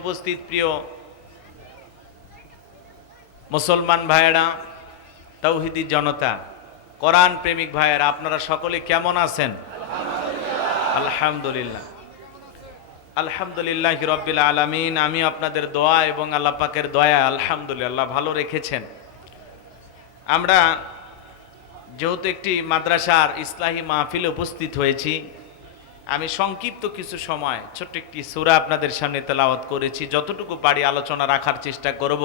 উপস্থিত প্রিয় মুসলমান ভাইয়েরা, তাওহীদি জনতা, কোরআন প্রেমিক ভাইয়েরা, আপনারা সকলে কেমন আছেন? আলহামদুলিল্লাহ, আলহামদুলিল্লাহি রাব্বিল আলামিন। আমি আপনাদের দোয়া এবং আল্লাহ পাকের দয়া আলহামদুলিল্লাহ ভালো রেখেছেন। আমরা যেহেতু একটি মাদ্রাসার ইসলাহি মাহফিলে উপস্থিত হয়েছি, আমি সংক্ষিপ্ত কিছু সময় ছোট্ট একটি সূরা আপনাদের সামনে তেলাওয়াত করেছি। যতটুকু পারি আলোচনা রাখার চেষ্টা করব।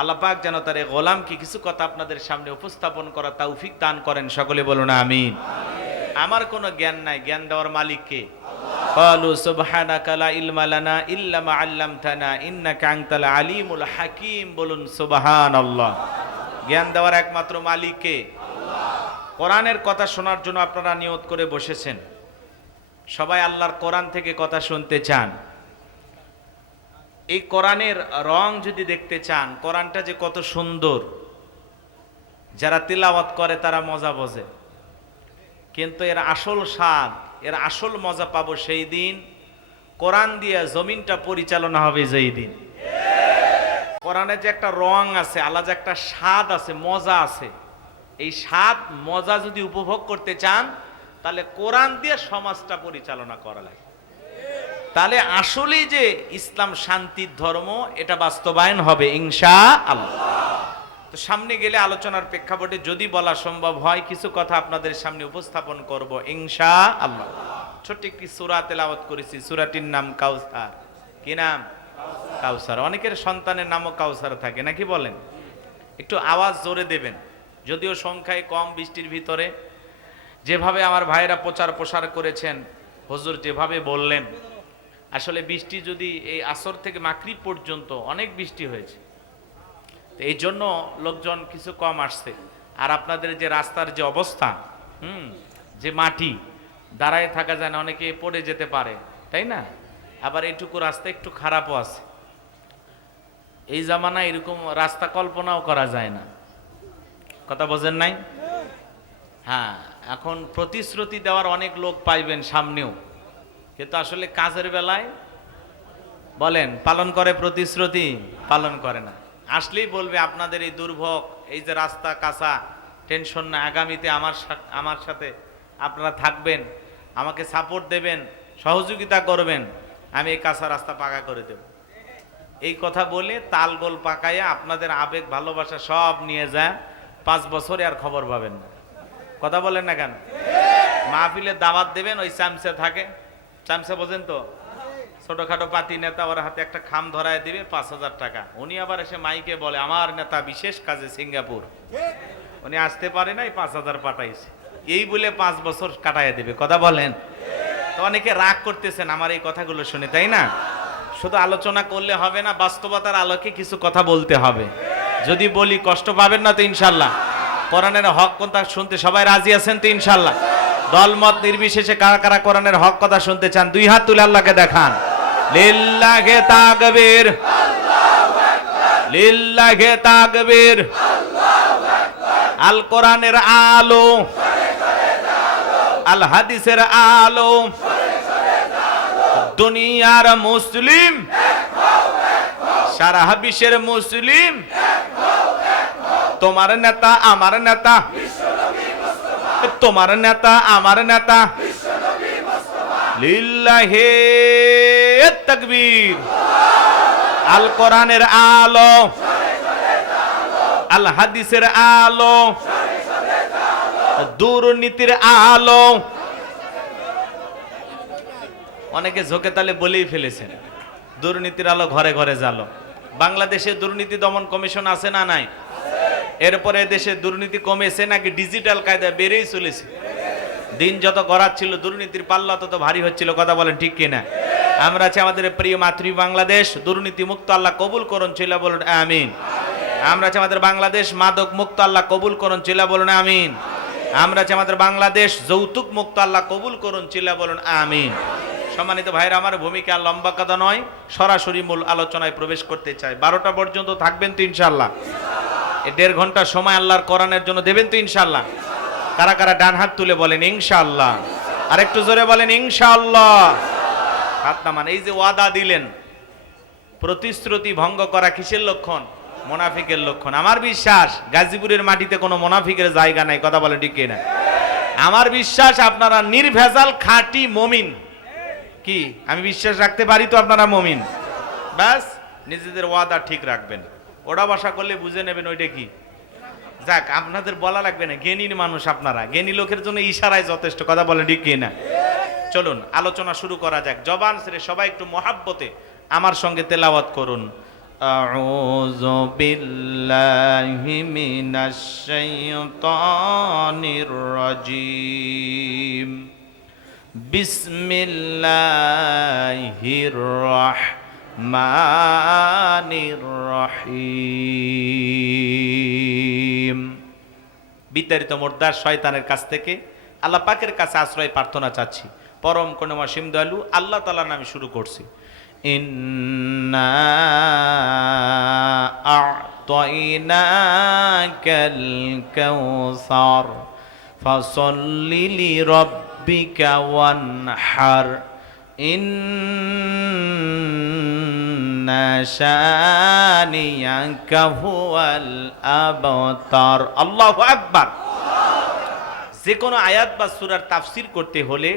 আল্লাহ পাক যেন তার এই গোলামকে কিছু কথা আপনাদের সামনে উপস্থাপন করা তৌফিক দান করেন। সকলে বলুন আমিন। আমার কোনো জ্ঞান নাই, জ্ঞান দেওয়ার মালিক কে? ক্বালু সুবহানাকা লা ইলমা লানা ইল্লা মা আল্লামতানা ইন্নাকা আনতাল আলিমুল হাকীম। বলুন সুবহানাল্লাহ। জ্ঞান দেওয়ার একমাত্র মালিক কে? কোরআনের কথা শোনার জন্য আপনারা নিয়ত করে বসেছেন। সবাই আল্লাহর কোরআন থেকে কথা শুনতে চান। এই কোরআনের রং যদি দেখতে চান, কোরআনটা যে কত সুন্দর, যারা তিলাওয়াত করে তারা মজা বোঝে, কিন্তু এর আসল স্বাদ, এর আসল মজা পাবো সেই দিন কোরআন দিয়ে জমিনটা পরিচালনা হবে যেই দিন। কোরআনের যে একটা রং আছে, আলাদা একটা স্বাদ আছে, মজা আছে, এই স্বাদ মজা যদি উপভোগ করতে চান তাহলে কোরআন দিয়ে সমাজটা পরিচালনা করা লাগে। তাহলে আসলেই যে ইসলাম শান্তির ধর্ম, এটা বাস্তবায়ন হবে ইনশাআল্লাহ। তো সামনে গেলে আলোচনার প্রেক্ষাপটে যদি বলা সম্ভব হয় কিছু কথা আপনাদের সামনে উপস্থাপন করব ইনশাআল্লাহ। ছোট্ট একটি সূরা তেলাওয়াত করেছি, সূরাটির নাম কাউসার। কি নাম? কাউসার। অনেকের সন্তানের নামও কাউসার থাকে নাকি বলেন? একটু আওয়াজ জোরে দেবেন, যদিও সংখ্যায় কম বৃষ্টির ভিতরে। যেভাবে আমার ভাইয়েরা প্রচার প্রসার করেছেন, হুজুর যেভাবে বললেন, আসলে বৃষ্টি যদি এই আসর থেকে মাগরিব পর্যন্ত অনেক বৃষ্টি হয়েছে, এই জন্য লোকজন কিছু কম আসছে। আর আপনাদের যে রাস্তার যে অবস্থা, যে মাটি, দাঁড়ায় থাকা যায় না, অনেকে পড়ে যেতে পারে, তাই না? আবার এইটুকু রাস্তা একটু খারাপও আছে। এই জামানায় এরকম রাস্তা কল্পনাও করা যায় না। কথা বোঝেন নাই? হ্যাঁ, এখন প্রতিশ্রুতি দেওয়ার অনেক লোক পাইবেন সামনেও, কিন্তু আসলে কাজের বেলায় বলেন পালন করে, প্রতিশ্রুতি পালন করে না। আসলেই বলবে আপনাদের এই দুর্ভোগ, এই যে রাস্তা কাঁচা, টেনশন না, আগামীতে আমার সাথে আপনারা থাকবেন, আমাকে সাপোর্ট দেবেন, সহযোগিতা করবেন, আমি এই কাঁচা রাস্তা পাকা করে দেব। এই কথা বলে তালগোল পাকাইয়া আপনাদের আবেগ ভালোবাসা সব নিয়ে যায়, 5 বছরে আর খবর পাবেন না। কথা বলেন না কেন? মাহফিলে দাওয়াত দেবেন, ওই চামচা থাকে, চামচা বোঝেন তো, ছোটখাটো পাতি নেতা, ওর হাতে একটা খাম ধরায় দিবে 5,000 টাকা। উনি আবার এসে মাইকে বলে আমার নেতা বিশেষ কাজে সিঙ্গাপুর, উনি আসতে পারে নাই, 5,000 পাঠাইছে, এই বলে 5 বছর কাটাইয়া দিবে। কথা বলেন তো? অনেকে রাগ করতেছেন আমার এই কথাগুলো শুনে, তাই না? শুধু আলোচনা করলে হবে না, বাস্তবতার আলোকে কিছু কথা বলতে হবে। যদি বলি কষ্ট পাবেন না তো ইনশাল্লাহ। কোরআনের হক কথা শুনতে সবাই রাজি আছেন তো ইনশাল্লাহ? দলমত নির্বিশেষে কারা কারা কোরআনের হক কথা শুনতে চান? 2 হাত তুলে আল্লাহকে দেখান। লিল্লাহি তাকবীর, আল্লাহু আকবার, লিল্লাহি তাকবীর, আল্লাহু আকবার। আল কোরআনের আলো, আল হাদিসের আলো, দুনিয়ার মুসলিম, সারা বিশ্বের মুসলিম, তোমার নেতা আমার নেতা, তোমার নেতা আমার নেতা, লিল্লাহি তাকবীর। আল কোরআনের আলো, আল হাদিসের আলো, দুর্নীতির আলো। অনেকে ঝোঁকে তালে বলেই ফেলেছেন, দুর্নীতির আলো ঘরে ঘরে জ্বালো। বাংলাদেশে দুর্নীতি দমন কমিশন আছে না নাই? এরপরে দেশে দুর্নীতি কমেছে নাকি ডিজিটাল কায়দায় বেড়েই চলেছে? দিন যত গড়াচ্ছিল দুর্নীতির পাল্লা তত ভারী হচ্ছিল। কথা বলেন ঠিক কিনা? আমরা আছি আমাদের প্রিয় মাতৃ বাংলাদেশ, দুর্নীতি মুক্ত আল্লাহ কবুল করুন, চিল্লা বলুন আমিন। আমরা আছি আমাদের বাংলাদেশ মাদক মুক্ত আল্লাহ কবুল করুন, চিল্লা বলুন আমিন। আমরা আছি আমাদের বাংলাদেশ যৌতুক মুক্ত আল্লাহ কবুল করুন, চিল্লা বলুন আমিন। সম্মানিত ভাইরা, আমার ভূমিকা লম্বা কথা নয়, সরাসরি মূল আলোচনায় প্রবেশ করতে চাই। 12টা পর্যন্ত থাকবেন তো ইনশাল্লাহ? 1.5 ঘন্টা সময় আল্লাহর কোরআনের জন্য দেবেন তো ইনশাল্লাহ? কারা কারা ডান হাত তুলে বলেন ইনশাআল্লাহ? আর একটু জোরে বলেন ইনশাআল্লাহ। হাত নামান। এই যে ওয়াদা দিলেন, প্রতিশ্রুতি ভঙ্গ করা কিসের লক্ষণ? মুনাফিকের লক্ষণ। আমার বিশ্বাস গাজীপুরের মাটিতে কোনো মুনাফিকের জায়গা নাই, কথা বলে ঠিক না? আমার বিশ্বাস আপনারা নির্ভেজাল খাঁটি মুমিন। কি আমি বিশ্বাস রাখতে পারি তো আপনারা মুমিন? ব্যাস নিজেদের ওয়াদা ঠিক রাখবেন, ওটা বাসা করলে বুঝে নেবেন ওইটা কি। যাক, আপনাদের বলা লাগবে না, জ্ঞানীর মানুষ আপনারা, জ্ঞানী লোকের জন্য ইশারায় যথেষ্ট, কথা বলেন ঠিক কি না? চলুন আলোচনা শুরু করা যাক। জবান ছেড়ে সবাই একটু মহাব্বতে আমার সঙ্গে তেলাওয়াত করুন। আউযু বিল্লাহি মিনাশ শাইতানির রাজীম। বিসমিল্লাহির রাহমানির রহিম। বিতাড়িত মুর্দার শয়তানের কাছ থেকে আল্লাহ পাকের কাছে আশ্রয় প্রার্থনা চাচ্ছি। পরম করুণাময় অসীম দয়ালু আল্লাহ তাআলার নামে শুরু করছি। ইন্না আ'তাইনাকাল কাউসার ফাসাল্লি লিরাব্বিকা ওয়ানহার ইন্না শানিয়াকা হুয়াল আবতার। আল্লাহু আকবার। যে কোনো আয়াত বা সূরার তাফসীর করতে হলে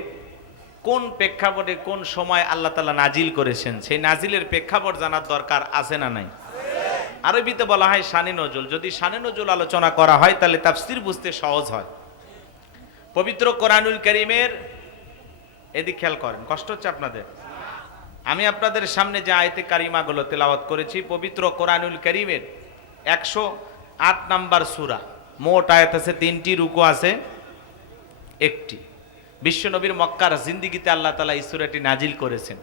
কোন প্রেক্ষাপটে কোন সময় আল্লাহ তাআলা নাজিল করেছেন সেই নাজিলের প্রেক্ষাপট জানার দরকার আছে না নাই? আরবিতে বলা হয় শানে নজুল। যদি শানে নজুল আলোচনা করা হয় তাহলে তাফসীর বুঝতে সহজ হয়। পবিত্র কোরআনুল কারীমের এদিক খেয়াল করেন, কষ্ট হচ্ছে আপনাদের? আমি আপনাদের সামনে যে আয়াতে কারিমাগুলো তেলাওয়াত করেছি পবিত্র কোরআনুল কারীমের 108 নাম্বার সূরা। মোট আয়াত আছে 3টি, রুকু আছে 1টি। বিশ্বনবীর মক্কার জিন্দেগিতে আল্লাহ তাআলা এই সূরাটি নাজিল করেছেন।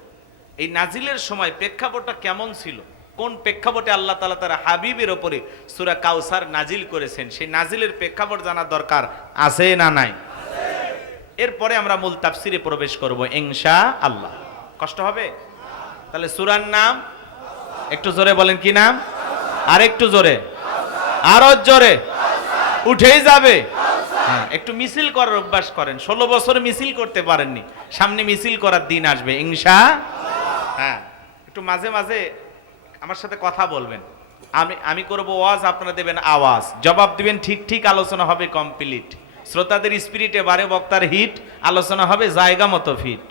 এই নাজিলের সময় প্রেক্ষাপটটা কেমন ছিল, কোন প্রেক্ষাপটে আল্লাহ তাআলা তার হাবিবের উপরে সূরা কাউসার নাজিল করেছেন সেই নাজিলের প্রেক্ষাপট জানার দরকার আছে না নাই? এরপরে আমরা মূল তাফসিরে প্রবেশ করব ইনশাআল্লাহ। কষ্ট হবে? তাহলে সূরার নাম একটু জোরে বলেন, কি নাম? আর একটু জোরে, আরো জোরে, উঠেই যাবে। হ্যাঁ, একটু মিছিল করার অভ্যাস করেন। 16 বছর মিছিল করতে পারেননি, সামনে মিছিল করার দিন আসবে ইনশাআল্লাহ। হ্যাঁ, একটু মাঝে মাঝে আমার সাথে কথা বলবেন। আমি করব ওয়াজ, আপনারা দেবেন আওয়াজ, জবাব দিবেন ঠিক ঠিক, আলোচনা হবে কমপ্লিট। শ্রোতাদের স্পিরিটে বারে বক্তার হিট, আলোচনা হবে জায়গা মতো ফিট।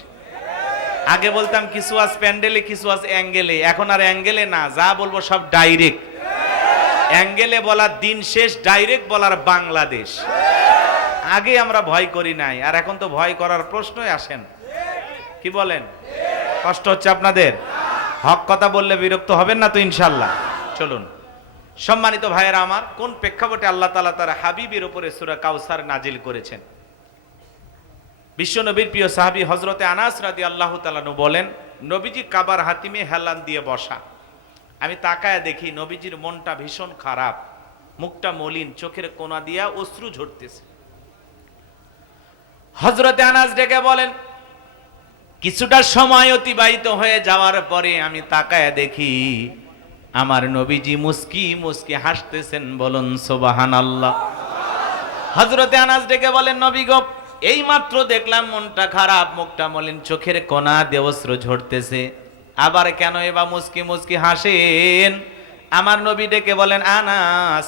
আগে বলতাম কিছু আজ প্যান্ডেলে কিছু আজ অ্যাঙ্গেলে, এখন আর অ্যাঙ্গেলে না, যা বলবো সব ডাইরেক্ট। অ্যাঙ্গেলে বলার দিন শেষ, ডাইরেক্ট বলার বাংলাদেশ। আগে আমরা ভয় করি নাই, আর এখন তো ভয় করার প্রশ্নই আসেন। কি বলেন? কষ্ট হচ্ছে আপনাদের? হক কথা বললে বিরক্ত হবেন না তো ইনশাআল্লাহ? চলুন সম্মানিত ভাইয়েরা আমার, কোন প্রেক্ষাপটে আল্লাহ তাআলা তার হাবিবের উপরে সূরা কাউসার নাজিল করেছেন? বিশ্বনবীর প্রিয় সাহাবী হযরতে আনাস রাদিয়াল্লাহু তাআলা আনহু বলেন, নবীজি কাবার হাতিমে হেলান দিয়ে বসা। আমি তাকায় দেখি নবীজির মনটা ভীষণ খারাপ, মুখটা মলিন, চোখের কোনা দিয়া অশ্রু ঝরতেছে। হযরতে আনাস ডেকে বলেন, কিছুটা সময় অতিবাহিত হয়ে যাওয়ার পরে আমি তাকায় দেখি আমার নবীজি মুস্কি মুস্কি হাসতেছেন। বলুন সুবহানাল্লাহ। হযরতে আনাস ডেকে বলেন, নবী গো, এই মাত্র দেখলাম মনটা খারাপ, মুখটা মলিন, চোখের কোনা দিয়ে অশ্রু ঝরতেছে, আবার কেন এবার মুস্কি মুস্কি হাসেন? আমার নবী ডেকে বলেন, আনাস,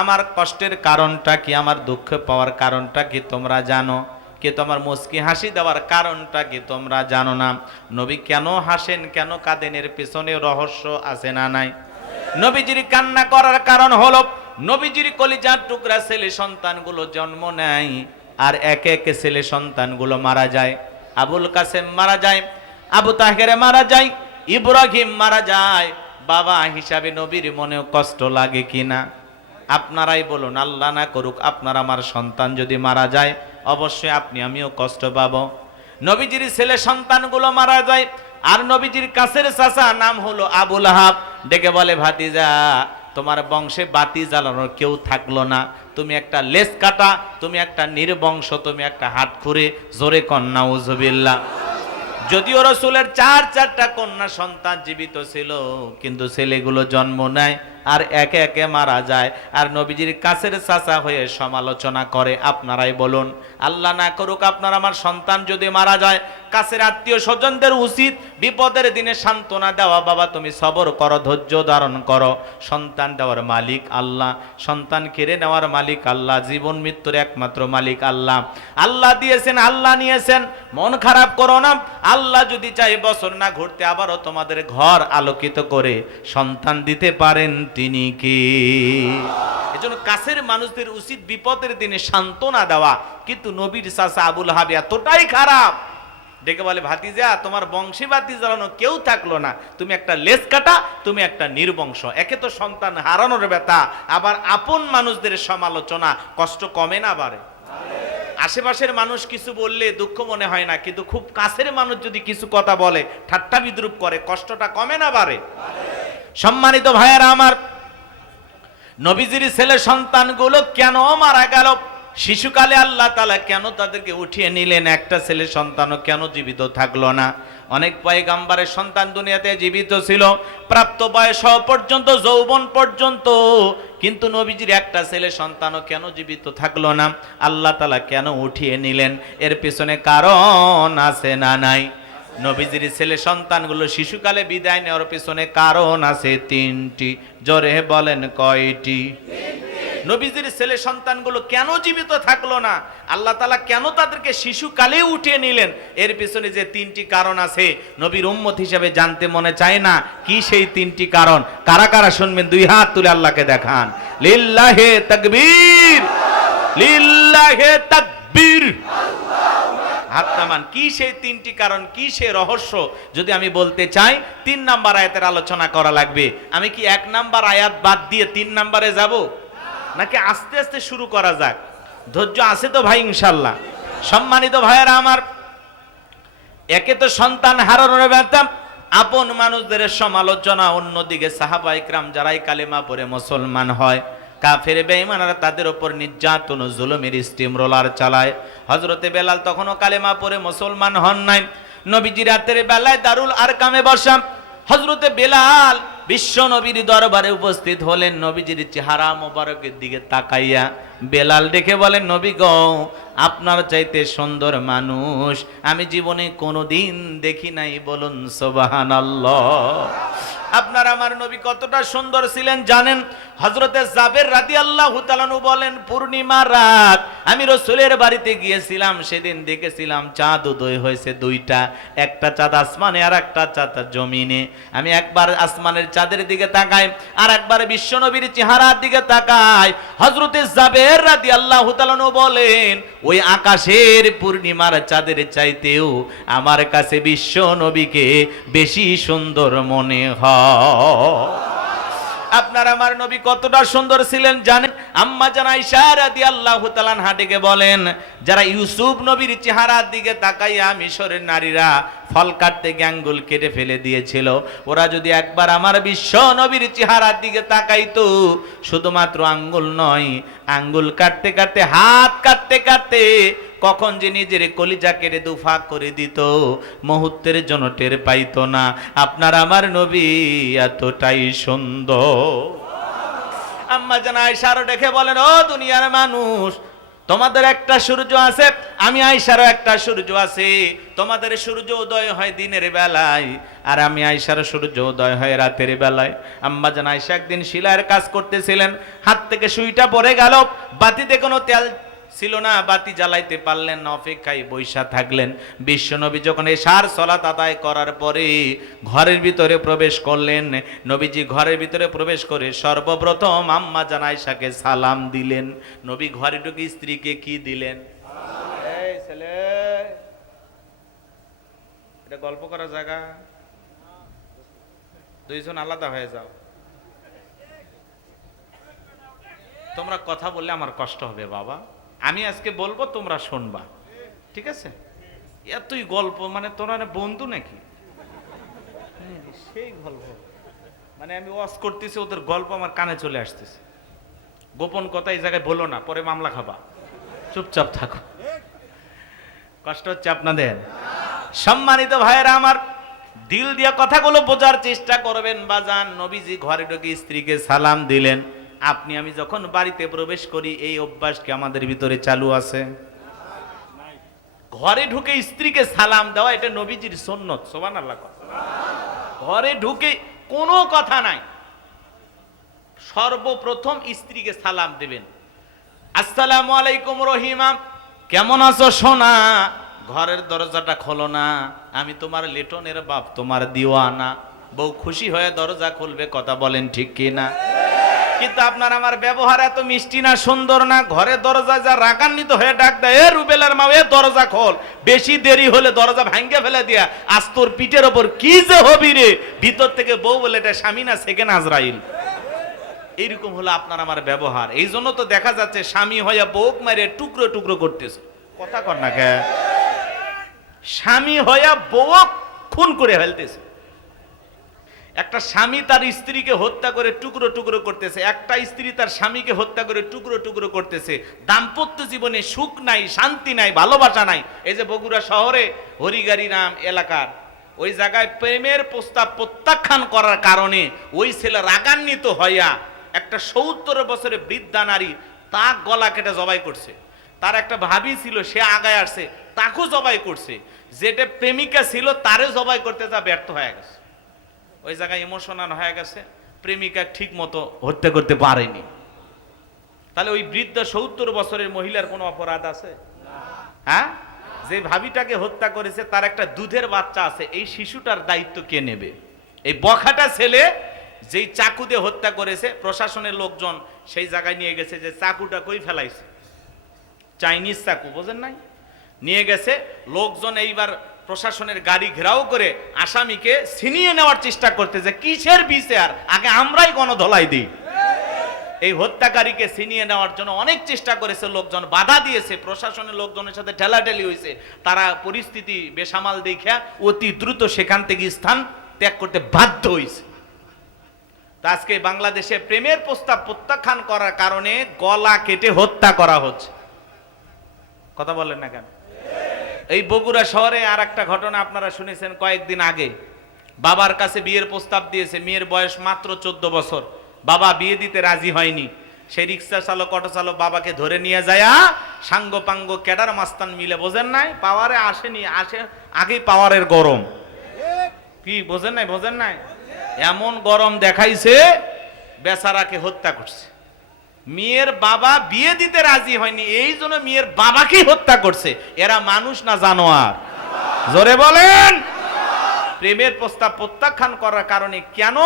আমার কষ্টের কারণটা কি, আমার দুঃখ পাওয়ার কারণটা কি তোমরা জানো? কে তোমার মুস্কি হাসি দেওয়ার কারণটা কি তোমরা জানো না? নবী কেন হাসেন, কেন কাঁদেন, এর পেছনে রহস্য আছে না নাই? নবীজির কান্না করার কারণ হলো নবীজির কলিজার টুকরা ছেলে সন্তানগুলো জন্ম নেয়, আর একে একে ছেলে সন্তানগুলো মারা যায়। আবুল কাসেম মারা যায়, আবু তাহের মারা যায়, ইব্রাহিম মারা যায়। বাবা হিসাবে নবীর মনেও কষ্ট লাগে কিনা? আপনারাই বলুন, আল্লাহ না করুক আপনার আমার সন্তান যদি মারা যায়, অবশ্যই আপনি আমিও কষ্ট পাবো। নবীজির ছেলে সন্তানগুলো মারা যায়, আর নবীজির কাছের চাচা নাম হলো আবু লাহাব ডেকে বলে, ভাতিজা, তোমার বংশে বাতি জ্বালানোর কেউ থাকলো না, তুমি একটা লেজ কাটা, তুমি একটা নির্বংশ, তুমি একটা হাত খুঁড়ে, জোরে কন্যা উযুবিল্লাহ। যদিও রাসূলের 4টা কন্যা সন্তান জীবিত ছিল, কিন্তু ছেলেগুলো জন্ম নেয় আর একে একে মারা যায়, আর নবীজির কাছের চাচা হয়ে সমালোচনা করে। আপনারাই বলুন, আল্লাহ না করুক আপনার আমার সন্তান যদি মারা যায়, কাছের আত্মীয় স্বজনদের উচিত বিপদের দিনে সান্ত্বনা দেওয়া, বাবা তুমি সবর করো, ধৈর্য ধারণ করো, সন্তান দেওয়ার মালিক আল্লাহ, সন্তান কেড়ে নেওয়ার মালিক আল্লাহ, জীবন মৃত্যুর একমাত্র মালিক আল্লাহ। আল্লাহ দিয়েছেন, আল্লাহ নিয়েছেন, মন খারাপ করো না। আল্লাহ যদি চাই বছর না ঘুরতে আবারও তোমাদের ঘর আলোকিত করে সন্তান দিতে পারেন, তিনি কি? এজন্য কাছের মানুষদের উচিত বিপদের দিনে সান্ত্বনা দেওয়া। কিন্তু নবীর চাচা আবুল হাব এতটাই খারাপ, ডেকে বলে, ভাতিজা তোমার বংশী বাতি জ্বালানো কেউ থাকলো না, তুমি একটা লেজ কাটা, তুমি একটা নির্বংশ। একে তো সন্তান হারানোর ব্যথা, আবার আপন মানুষদের সমালোচনা, কষ্ট কমে না বাড়ে? আশেপাশের মানুষ কিছু বললে দুঃখ মনে হয় না, কিন্তু খুব কাছের মানুষ যদি কিছু কথা বলে, ঠাট্টা বিদ্রুপ করে, কষ্টটা কমে না বাড়ে? সম্মানিত ভাইয়েরা আমার, নবীজির ছেলে সন্তানগুলো কেন মারা গেল? শিশুকালে আল্লাহ তাআলা কেন তাদেরকে উঠিয়ে নিলেন? একটা ছেলে সন্তানও কেন জীবিত থাকলো না? অনেক পয়গাম্বরের সন্তান দুনিয়াতে জীবিত ছিল, প্রাপ্ত বয়স পর্যন্ত, যৌবন পর্যন্ত, কিন্তু নবীজির একটা ছেলে সন্তানও কেন জীবিত থাকলো না? আল্লাহ তাআলা কেন উঠিয়ে নিলেন? এর পিছনে কারণ আছে না নাই? নবীজির ছেলে সন্তানগুলো শিশুকালে বিদায় নেওয়ার পিছনে কারণ আছে তিনটি। জোরে বলেন কয়টি? নবীজির ছেলে সন্তানগুলো কেন জীবিত থাকলো না? আল্লাহ তাআলা কেন তাদেরকে শিশুকালে উঠিয়ে নিলেন? এর পিছনে যে তিনটি কারণ আছে, নবীর উম্মত হিসেবে জানতে মনে চায় না? কি সেই তিনটি কারণ? কারা কারা শুনবেন? দুই হাত তুলে আল্লাহকে দেখান। লিল্লাহে তাকবীর, লিল্লাহে তাকবীর। হাত নামান। কি সেই তিনটি কারণ, কি সেই রহস্য? যদি আমি বলতে চাই, 3 নাম্বার আয়াতের আলোচনা করা লাগবে। আমি কি 1 নাম্বার আয়াত বাদ দিয়ে 3 নাম্বারে যাব, নাকি আস্তে আস্তে শুরু করা যাক? ধৈর্য আছে তো ভাই ইনশাল্লাহ? সম্মানিত ভাইয়েরা আমার, একে তো সন্তান হারানোর ব্যথা, আপন মানুষদের সমালোচনা, অন্যদিকে সাহাবা ইকরাম যারাই কালেমা পড়ে মুসলমান হয়, কাফের বেঈমানরা তাদের উপর নির্যাতন ও জুলুমের স্টিম রোলার চালায়। হযরতে বেলাল তখনও কালেমা পড়ে মুসলমান হন নাই। নবীজি রাতের বেলায় দারুল আরকামে বসা, হযরতে বেলাল বিশ্ব নবীর দরবারে উপস্থিত হলেন। নবীজির চেহারা মোবারকের দিকে তাকাইয়া বেলাল দেখে বলেন, নবী গো, আপনার চাইতে সুন্দর মানুষ আমি জীবনে কোনোদিন দেখি নাই, বলুন সুবহানাল্লাহ। আপনার আমার নবী কতটা সুন্দর ছিলেন জানেন? হযরতে জাবের রাদিয়াল্লাহু তাআলা আনহু বলেন, পূর্ণিমা রাত আমি রাসূলের বাড়িতে গিয়েছিলাম, সেদিন দেখেছিলাম চাঁদ উদয় হয়েছে 2টা, একটা চাঁদ আসমানে আর একটা চাঁদ জমিনে। আমি একবার আসমানের চাঁদের দিকে তাকাই, আর একবার বিশ্বনবীর চেহারার দিকে তাকাই। হযরতে জাবের রাদিয়াল্লাহু তাআলা আনহু বলেন, ওই আকাশের পূর্ণিমার চাঁদের চাইতেও আমার কাছে বিশ্ব নবীকে বেশি সুন্দর মনে হয়। আপনার আমার নবী কতটা সুন্দর ছিলেন জানেন? আম্মা জান আয়েশা রাদিয়াল্লাহু তাআলা আনহা ডেকে বলেন, যারা ইউসুফ নবীর চেহারার দিকে তাকাইয়া মিশরের নারীরা ফল কাটতে গিয়ে আঙ্গুল কেটে ফেলে দিয়েছিল, ওরা যদি একবার আমার বিশ্ব নবীর চেহারার দিকে তাকাইতো, শুধুমাত্র আঙ্গুল নয়, আঙ্গুল কাটতে কাটতে, হাত কাটতে কাটতে কখন যে নিজের কলিজা কেটে দুফাক করে দিত, মুহূর্তের জন্য টের পাইতো না। আপনার আমার নবী এতটাই সুন্দর। আম্মা জান আয়েশা দেখে বলেন, ও দুনিয়ার মানুষ, তোমাদের একটা সূর্য আছে, আমি আয়েশারও একটা সূর্য আছে। তোমাদের সূর্য উদয় হয় দিনের বেলায়, আর আমি আয়েশার সূর্য উদয় হয় রাতের বেলায়। আম্মা জান আয়েশা একদিন সেলাইয়ের কাজ করতেছিলেন, হাত থেকে সুইটা পড়ে গেল, বাতিতে কোনো তেল ছিল না, বাতি জ্বালাইতে পারলেন না, অপেক্ষায় বৈশা থাকলেন। বিশ্বনবী যখন এশার সালাত আদায় করার পরে ঘরের ভিতরে প্রবেশ করলেন, নবীজি ঘরের ভিতরে প্রবেশ করে সর্বপ্রথম আম্মা জান আয়েশাকে সালাম দিলেন। নবী ঘরে ঢুকে স্ত্রীকে কি দিলেন? এই ছেলে, এটা গল্প করার জায়গা, দুইজন আলাদা হয়ে যাও। তোমরা কথা বললে আমার কষ্ট হবে বাবা, আমি আজকে বলবো, তোমরা শুনবা, ঠিক আছে? এতই গল্প, মানে তোরা বন্ধু নাকি? সেই গল্প, মানে আমি ওয়াজ করতেছি, ওদের গল্প আমার কানে চলে আসতেছে। গোপন কথা এই জায়গায় বলো না, পরে মামলা খাবা, চুপচাপ থাকো। কষ্ট হচ্ছে আপনাদের? সম্মানিত ভাইয়েরা আমার, দিল দিয়ে কথাগুলো বোঝার চেষ্টা করবেন বাজান। নবীজি ঘরে ঢুকে স্ত্রীকে সালাম দিলেন। আপনি আমি যখন বাড়িতে প্রবেশ করি এই অভ্যাস কি আমাদের ভিতরে চালু আছে? ঘরে ঢুকে স্ত্রীকে সালাম দেওয়া এটা নবীজির সুন্নত। সুবহানাল্লাহ। ঘরে ঢুকে কোনো কথা নাই, সর্বপ্রথম স্ত্রীকে সালাম দিবেন। আসসালামু আলাইকুম রহিমা, কেমন আছো সোনা? ঘরের দরজাটা খোলো না, আমি তোমার লেটনের বাপ, তোমার দিওয়ানা। বউ খুশি হয়ে দরজা খুলবে, কথা বলেন ঠিক কি না? কিন্তু আপনার আমার ব্যবহার এত মিষ্টি না, সুন্দর না। ঘরে দরজা যা রাগান্বিত হয়ে ডাক দেয়, এ রুবেলার মা, এ দরজা খোল। বেশি দেরি হলে দরজা ভাঙ্গে ফেলে দিয়া, আজ তোর পিঠের ওপর কি যে হবি রে। ভিতর থেকে বউ বলে, এটা স্বামী না সেকেন্ড আজরাইল। এইরকম হলো আপনার আমার ব্যবহার। এই জন্য তো দেখা যাচ্ছে স্বামী হইয়া বউক মারে টুকরো টুকরো করতেছে। কথা কর না কে? স্বামী হইয়া বউক খুন করে ফেলতেছে। একটা স্বামী তার স্ত্রীকে হত্যা করে টুকরো টুকরো করতেছে, একটা স্ত্রী তার স্বামীকে হত্যা করে টুকরো টুকরো করতেছে। দাম্পত্য জীবনে সুখ নাই, শান্তি নাই, ভালোবাসা নাই। এই যে বগুড়া শহরে হরিগাড়ি নাম এলাকার ওই জায়গায় প্রেমের প্রস্তাব প্রত্যাখ্যান করার কারণে ওই ছেলে রাগান্বিত হইয়া একটা ৭০ বছরের বৃদ্ধা নারী তা গলা কেটে জবাই করছে। তার একটা ভাবি ছিল, সে আগায় আসছে, তাকেও জবাই করছে। যেটা প্রেমিকা ছিল তারে জবাই করতে যা ব্যর্থ হয়ে গেছে। ওই জায়গায় ইমোশনাল হয়ে গেছে, প্রেমিকা ঠিক মতো হত্যা করতে পারেনি। তাহলে ওই বৃদ্ধ ৭০ বছরের মহিলার কোনো অপরাধ আছে? হ্যাঁ, যে ভাবিটাকে হত্যা করেছে তার একটা দুধের বাচ্চা আছে, এই শিশুটার দায়িত্ব কে নেবে? এই বখাটা ছেলে যেই চাকু দিয়ে হত্যা করেছে, প্রশাসনের লোকজন সেই জায়গায় নিয়ে গেছে যে চাকুটা কই ফেলাইছে, চাইনিজ চাকু বোঝেন নাই, নিয়ে গেছে লোকজন। এইবার প্রশাসনের গাড়ি ঘেরাও করে আসামিকে ছিনিয়ে নেওয়ার চেষ্টা করতে, যে কিসের বিচার, আগে আমরাই গণধোলাই দিই। এই হত্যাকারীকে ছিনিয়ে নেওয়ার জন্য অনেক চেষ্টা করেছে লোকজন, বাধা দিয়েছে, প্রশাসনের লোকজনের সাথে ঠেলাঠেলি হয়েছে। তারা পরিস্থিতি বেসামাল দেখা অতি দ্রুত সেখান থেকে স্থান ত্যাগ করতে বাধ্য হয়েছে। আজকে বাংলাদেশে প্রেমের প্রস্তাব প্রত্যাখ্যান করার কারণে গলা কেটে হত্যা করা হচ্ছে। কথা বলেন না কেন? এই বগুড়া শহরে আর একটা ঘটনা আপনারা শুনেছেন কয়েকদিন আগে। বাবার কাছে বিয়ের প্রস্তাব দিয়েছে, মেয়ের বয়স মাত্র 14 বছর। বাবা বিয়ে দিতে রাজি হয়নি। সেই রিক্সা চালক, অটো চালক বাবাকে ধরে নিয়ে যায়, সাঙ্গ পাঙ্গ ক্যাডার মাস্তান মিলে, বোঝেন নাই, পাওয়ারে আসেনি, আসে আগেই পাওয়ারের গরম। কি বোঝেন নাই? বোঝেন নাই? এমন গরম দেখাইছে, বেচারাকে হত্যা করছে। মেয়ের বাবা বিয়ে দিতে রাজি হয়নি, এই জন্য মেয়ের বাবাকেই হত্যা করছে। এরা মানুষ না জানোয়ার? জোরে বলেন। প্রেমের প্রস্তাব প্রত্যাখ্যান করার কারণে কেন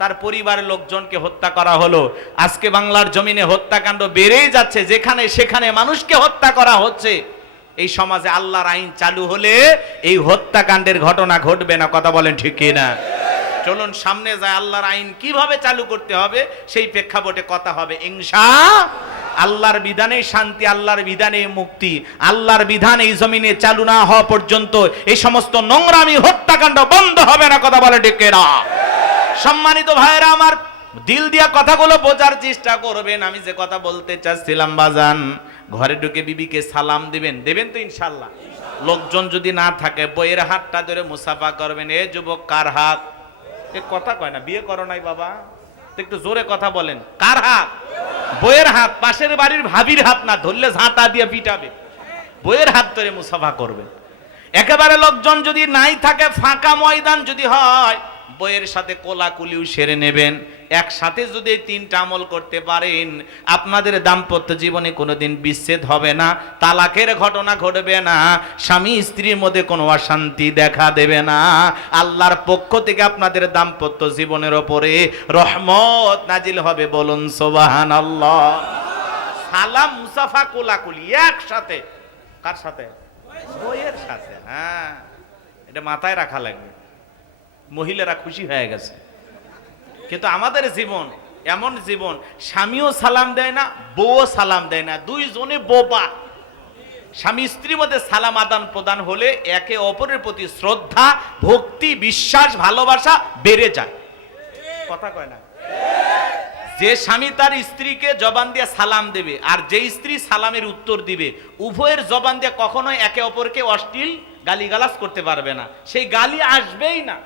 তার পরিবারের লোকজনকে হত্যা করা হলো? আজকে বাংলার জমিনে হত্যাকাণ্ড বেড়েই যাচ্ছে, যেখানে সেখানে মানুষকে হত্যা করা হচ্ছে। এই সমাজে আল্লাহর আইন চালু হলে এই হত্যাকাণ্ডের ঘটনা ঘটবে না। কথা বলেন ঠিক কিনা? চলুন সামনে যায়, আল্লাহর আইন কিভাবে চালু করতে হবে সেই প্রেক্ষাপটে কথা হবে ইনশাআল্লাহ। আল্লাহর বিধানে শান্তি, আল্লাহর বিধানে মুক্তি, আল্লাহর বিধান এই জমিনে চালু না হওয়া পর্যন্ত এই সমস্ত নোংরামি হত্যাকাণ্ড বন্ধ হবে না। কথা বলে ঠিক কিনা? সম্মানিত ভাইরা আমার, দিল দিয়া কথাগুলো বোঝার চেষ্টা করবেন। আমি যে কথা বলতে চাচ্ছিলাম বাজান, ঘরে ঢুকে বিবিকে সালাম দিবেন, দেবেন তো ইনশাআল্লাহ। লোকজন যদি না থাকে বইয়ের হাতটা ধরে মুসাফা করবেন। এ যুবক, কার হাত? এ কথা কয় না, বিয়ে করো নাই বাবা, একটু জোরে কথা বলেন। কার হাত? বইয়ের হাত। পাশের বাড়ির ভাবির হাত না, ধরলে ঝাঁটা দিয়ে পিটাবে। বইয়ের হাত ধরে মুসাফা করবে। একেবারে লোকজন যদি নাই থাকে, ফাঁকা ময়দান যদি হয়, বইয়ের সাথে কোলাকুলিও সেরে নেবেন। একসাথে যদি এই 3টা আমল করতে পারেন, আপনাদের দাম্পত্য জীবনে কোনোদিন বিচ্ছেদ হবে না, তালাকের ঘটনা ঘটবে না, স্বামী স্ত্রীর মধ্যে কোনো অশান্তি দেখা দেবে না। আল্লাহর পক্ষ থেকে আপনাদের দাম্পত্য জীবনের ওপরে রহমত নাজিল হবে। বলুন সুবহানাল্লাহ। সালাম, মুসাফা, কোলাকুলি একসাথে। কার সাথে? বইয়ের সাথে। হ্যাঁ, এটা মাথায় রাখা লাগবে। মহিলারা খুশি হয়ে গেছে, কিন্তু আমাদের জীবন এমন জীবন, স্বামীও সালাম দেয় না, বউও সালাম দেয় না, দুইজনে বোবা। স্বামী স্ত্রীর মধ্যে সালাম আদান প্রদান হলে একে অপরের প্রতি শ্রদ্ধা, ভক্তি, বিশ্বাস, ভালোবাসা বেড়ে যায়। কথা কয় না? যে স্বামী তার স্ত্রীকে জবান দিয়ে সালাম দেবে আর যে স্ত্রী সালামের উত্তর দিবে, উভয়ের জবান দিয়ে কখনোই একে অপরকে অশ্লীল গালিগালাজ করতে পারবে না, সেই গালি আসবেই না।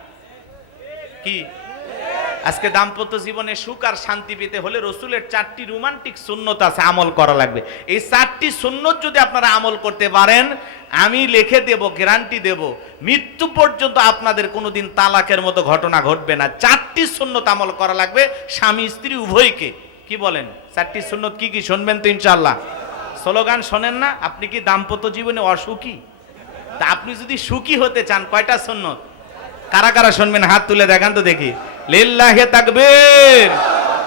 কি? আজকে দাম্পত্য জীবনে সুখ আর শান্তি পেতে হলে রসুলের 4টি রোমান্টিক সুন্নত আছে, আমল করা লাগবে। এই 4টি সুন্নত যদি আপনারা আমল করতে পারেন, আমি লিখে দেব, গ্যারান্টি দেব, মৃত্যু পর্যন্ত আপনাদের কোনোদিন তালাকের মতো ঘটনা ঘটবে না। 4টি সুন্নত আমল করা লাগবে স্বামী স্ত্রী উভয়কে। কি বলেন? 4টি সুন্নত কি কি শুনবেন তো ইনশাআল্লাহ। স্লোগান শোনেন না? আপনি কি দাম্পত্য জীবনে অসুখী? তা আপনি যদি সুখী হতে চান, কয়টা সুন্নত? কারা কারা শুনবেন হাত তুলে দেখান তো দেখি। লিল্লাহি তাকবীর।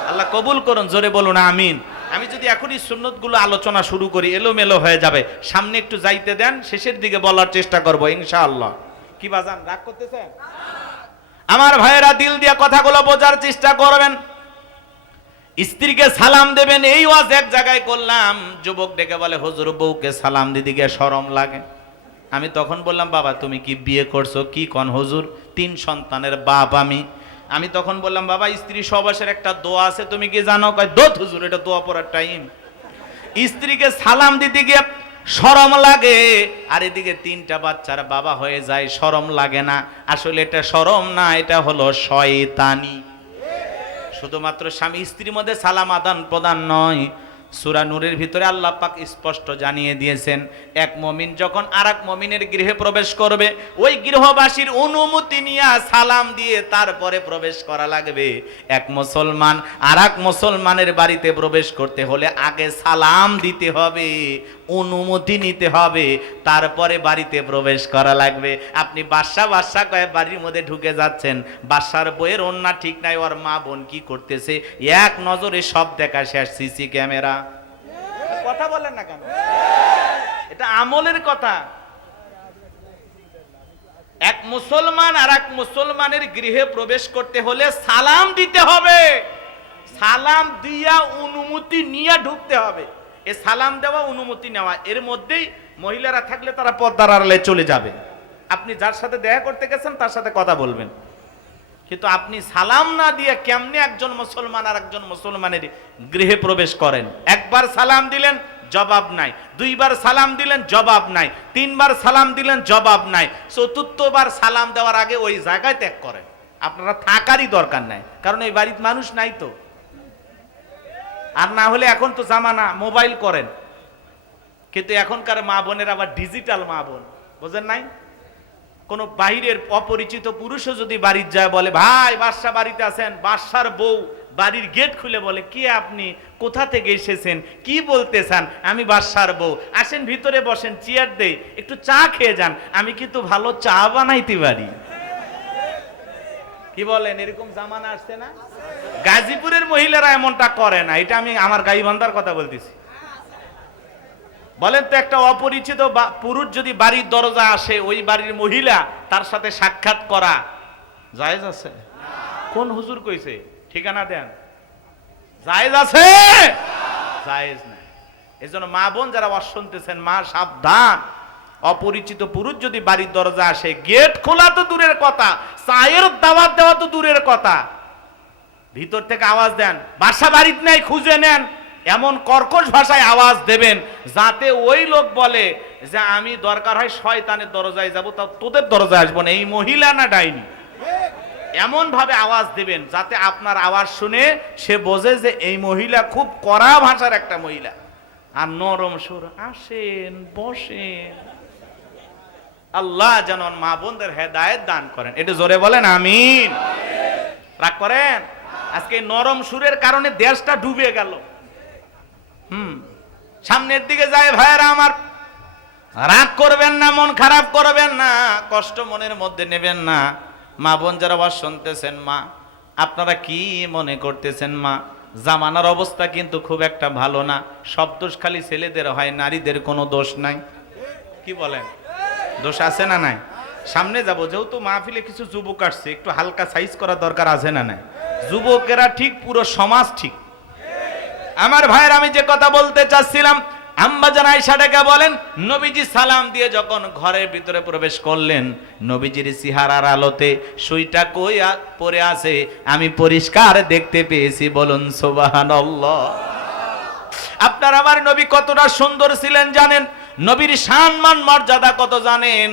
আল্লাহ কবুল করুন, জোরে বলুন আমিন। আমি যদি এখনই সুন্নতগুলো আলোচনা শুরু করি, এলোমেলো হয়ে যাবে। সামনে একটু যাইতে দেন, শেষের দিকে বলার চেষ্টা করব ইনশাআল্লাহ। কি বাজান, রাগ করতেছেন? আমার ভাইয়েরা, দিল দিয়ে কথাগুলো বোঝার চেষ্টা করবেন। স্ত্রীকে সালাম দেবেন, এই ওয়াজ এক জায়গায় করলাম। যুবক ডেকে বলে, হুজুর বউকে সালাম দিতে গিয়ে শরম লাগে। আমি তখন বললাম, বাবা তুমি কি বিয়ে করছো? কি কন হুজুর? 3 সন্তানের বাপ আমি তখন বললাম, বাবা স্ত্রী সহবাসের একটা দোয়া আছে, তুমি কি জানো? কয় দোত হুজুর, এটা দোয়া পড়ার টাইম। স্ত্রীকে সালাম দিতে গিয়ে শরম লাগে, আর এদিকে 3টা বাচ্চার বাবা হয়ে যায়, শরম লাগে না? আসলে এটা শরম না, এটা হলো শয়তানি। শুধুমাত্র স্বামী স্ত্রীর মধ্যে সালাম আদান প্রদান নয়, সূরা নূরের ভিতরে আল্লাহ পাক স্পষ্ট জানিয়ে দিয়েছেন, এক মুমিন যখন আরেক মুমিনের গৃহে প্রবেশ করবে, ওই গৃহবাসীর অনুমতি নিয়ে সালাম দিয়ে তারপরে প্রবেশ করা লাগবে। এক মুসলমান আরেক মুসলমানের বাড়িতে প্রবেশ করতে হলে আগে সালাম দিতে হবে, অনুমতি নিতে হবে, তারপরে বাড়িতে প্রবেশ করা লাগবে। আপনি বাদশা কয়ে বাড়ির মধ্যে ঢুকে যাচ্ছেন, বাদশার বইয়ের ওন্না ঠিক নাই, ওর মা বোন কি করতেছে এক নজরে সব দেখা শেষ, সিসি ক্যামেরা। কথা বলেন না কেন? এটা আমলের কথা। এক মুসলমান আর এক মুসলমানের গৃহে প্রবেশ করতে হলে সালাম দিতে হবে, সালাম দিয়া অনুমতি নিয়ে ঢুকতে হবে। এ সালাম দেওয়া, অনুমতি নেওয়া, এর মধ্যেই মহিলারা থাকলে তারা পর্দার আড়ালে চলে যাবে। আপনি যার সাথে দেখা করতে গেছেন তার সাথে কথা বলবেন, কিন্তু আপনি সালাম না দিয়ে কেমনে একজন মুসলমান আর একজন মুসলমানের গৃহে প্রবেশ করেন? একবার সালাম দিলেন, জবাব নাই। 2বার সালাম দিলেন, জবাব নাই। 3বার সালাম দিলেন, জবাব নাই। 4র্থবার সালাম দেওয়ার আগে ওই জায়গায় ত্যাগ করেন। আপনারা থাকারই দরকার নাই, কারণ এই বাড়িতে মানুষ নাই তো। আর না হলে এখন তো জামানা মোবাইল করেন, কিন্তু এখনকার মা বোনের আবার ডিজিটাল মা বোন, বোঝেন নাই? কোন বাহিরের অপরিচিত পুরুষও যদি বাড়ির যায়, বলে ভাই বাদশা বাড়িতে আছেন, বাদশার বউ বাড়ির গেট খুলে বলে, কি আপনি কোথা থেকে এসেছেন, কি বলতে চান? আমি বাদশার বউ, আসেন ভিতরে বসেন, চেয়ার দেই, একটু চা খেয়ে যান, আমি কিন্তু ভালো চা বানাইতে পারি। কি বলেন? এরকম জামানা আসছে না? গাজীপুরের মহিলারা এমনটা করে না, এটা আমি আমার গাইবান্ধার কথা বলতেছি। বলেন তো, একটা অপরিচিত পুরুষ যদি বাড়ির দরজা আসে, ওই বাড়ির মহিলা তার সাথে সাক্ষাৎ করা জায়েজ আছে? কোন হুজুর কইছে? ঠিকানা দেন। জায়েজ আছে? জায়েজ না। এজন্য মা বোন যারা ওয়াজ শুনতেছেন, মা সাবধান। অপরিচিত পুরুষ যদি বাড়ির দরজা আসে, গেট খোলা তো দূরের কথা, চায়ের দাওয়াত দেওয়া তো দূরের কথা, ভিতর থেকে আওয়াজ দেন, বাসা বাড়িতে নাই, খুঁজে নেন, এমন কর্কশ ভাষায় আওয়াজ দেবেন যাতে ওই লোক বলে যে আমি দরকার হয় শয়তানের দরজায় যাব, তা তোদের দরজায় আসবো না, এই মহিলা না ডাইনি। এমন ভাবে আওয়াজ দেবেন যাতে আপনার আওয়াজ শুনে সে বোঝে যে এই মহিলা খুব কড়া ভাষার একটা মহিলা। আর নরম সুর, আসেন বসেন। আল্লাহ যেন মা বোনদের হেদায়েত দান করেন, এটা জোরে বলেন আমিন। রাগ করেন? আজকে নরম সুরের কারণে দেশটা ডুবে গেল। সামনের দিকে যায় ভাইয়েরা আমার, রাগ করবেন না, মন খারাপ করবেন না, কষ্ট মনের মধ্যে নেবেন না। মা বোন যারা ওয়াজ শুনতেছেন, মা আপনারা কি মনে করতেছেন? মা জামানার অবস্থা কিন্তু খুব একটা ভালো না, সব দোষ খালি ছেলেদের হয়, নারীদের কোনো দোষ নাই। কি বলেন? দোষ আছে না নাই? সামনে যাব, যেহেতু মাহফিলে কিছু যুবক আসছে, একটু হালকা সাইজ করা দরকার আছে না নাই? যুবকেরা ঠিক, পুরো সমাজ ঠিক। আমার ভাইয়ের, আমি যে কথা বলতে চাচ্ছিলাম, আম্মাজান আয়েশা ডেকে বলেন, নবীজি সালাম দিয়ে যখন ঘরের ভিতরে প্রবেশ করলেন, নবীজির চেহারার আলোতে সুইটা কই পরে আছে আমি পরিষ্কার দেখতে পেয়েছি। বলুন সুবহানাল্লাহ। আপনার আমার নবী কতটা সুন্দর ছিলেন জানেন? নবীর সম্মান মর্যাদা কত জানেন?